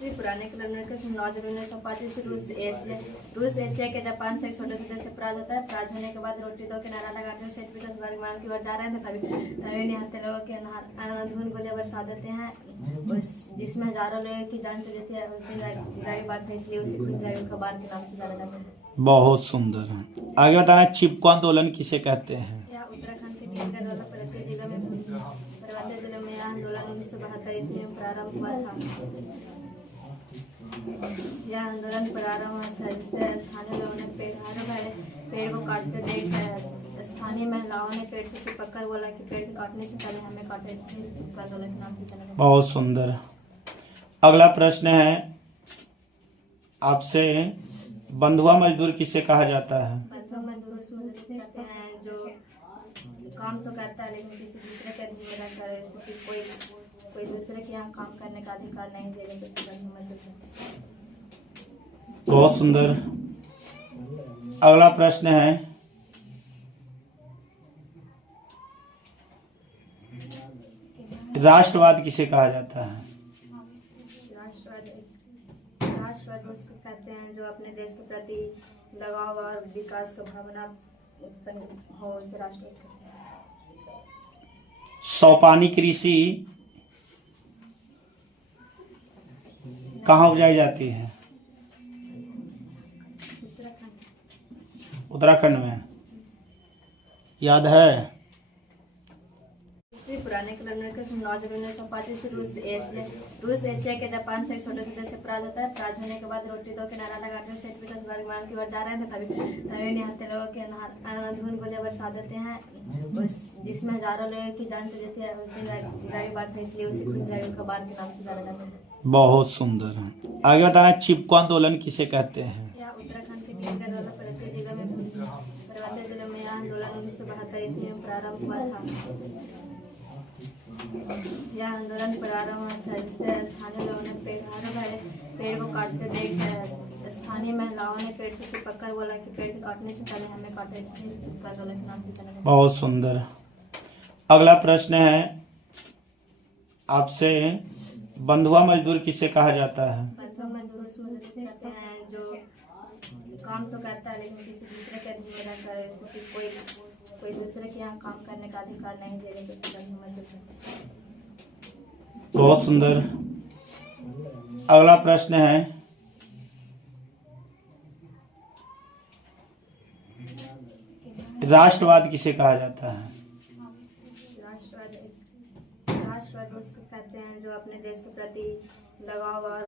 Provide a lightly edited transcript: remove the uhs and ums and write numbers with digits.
इसलिए पुराने कैलेंडर के 1905 से रूस एशिया के जापान से एक छोटे से देश से पराज होता है। पराज होने के बाद रोटी दो के नारा लगाते हैं। सेंट पीटर्सबर्ग मान की ओर जा रहे थे, तभी निहत्थे लोगों के अंधाधुंध गोलियां बरसा देते हैं, जिसमें हजारों लोगों की जान चली थी। उस दिन रविवार था, इसलिए उसी दिन रविवार के नाम से जाना जाता है। बहुत सुंदर। आगे बताना, चिपको आंदोलन किसे कहते हैं? यह उत्तराखंड के टिहरी द्वारा पर्वतीय जिलों में यह आंदोलन 1972 ईस्वी में प्रारंभ हुआ था। यह आंदोलन प्रारंभ हुआ था जिससे स्थानीय लोगों ने पेड़ को काटते देख स्थानीय महिलाओं ने पेड़ से चिपक कर बोला कि पेड़ काटने से पहले हमें काटे, इसलिए चिपको आंदोलन के नाम से जाना जाता है। बहुत सुंदर। अगला प्रश्न है आपसे, बंधुआ मजदूर किसे कहा जाता है? बंधुआ मजदूर उसमें से कहते हैं जो काम तो करता है लेकिन किसी दूसरे के अधीन रहता है, उसको कोई दूसरे के यहाँ काम करने का अधिकार नहीं दे रहे, तो उसे बंधुआ मजदूर कहते हैं। बहुत सुंदर। अगला प्रश्न है, राष्ट्रवाद किसे कहा जाता है? राष्ट्रवाद उसको कहते हैं जो अपने देश के प्रति लगाव और विकास का भावना उत्पन्न हो, उसे राष्ट्रवाद कहते हैं। सोपानी कृषि कहाँ उपजाई जाती है? उत्तराखंड में। याद है? पुराने कैलेंडर के 1905 से रूस एशिया के जापान से एक छोटे से देश से पराज होता है। पराज होने के बाद रोटी दो के नारा लगाते हैं। सेंट पीटर्सबर्ग मान की ओर जा रहे थे, तभी निहत्थे लोगों के अंधाधुंध गोलियां बरसा देते हैं, जिसमें हजारों लोगों की जान चली थी। उस दिन रविवार था, इसलिए उसी दिन रविवार के नाम से जाना जाता है। बहुत सुंदर। आगे बताना, चिपको आंदोलन किसे कहते हैं? यह उत्तराखंड के टिहरी द्वारा पर्वतीय जिलों में यह आंदोलन 1972 ईस्वी में प्रारंभ हुआ था। यह आंदोलन प्रारंभ हुआ था जिससे स्थानीय लोगों ने पेड़ को काटते देख स्थानीय महिलाओं ने पेड़ से चिपक कर बोला कि पेड़ काटने से पहले हमें काटे, इसलिए चिपको आंदोलन के नाम से जाना जाता है। बहुत सुंदर। अगला प्रश्न है आपसे, बंधुआ मजदूर किसे कहा जाता है? बंधुआ मजदूर उसमें से कहते हैं जो काम तो करता है लेकिन किसी दूसरे के अधीन रहता है, उसको कोई दूसरे के यहाँ काम करने का अधिकार नहीं दे रहे, तो उसे बंधुआ मजदूर कहते हैं। बहुत सुंदर। अगला प्रश्न है, राष्ट्रवाद किसे कहा जाता है? राष्ट्रवाद उसको कहते हैं जो अपने देश के प्रति लगाव और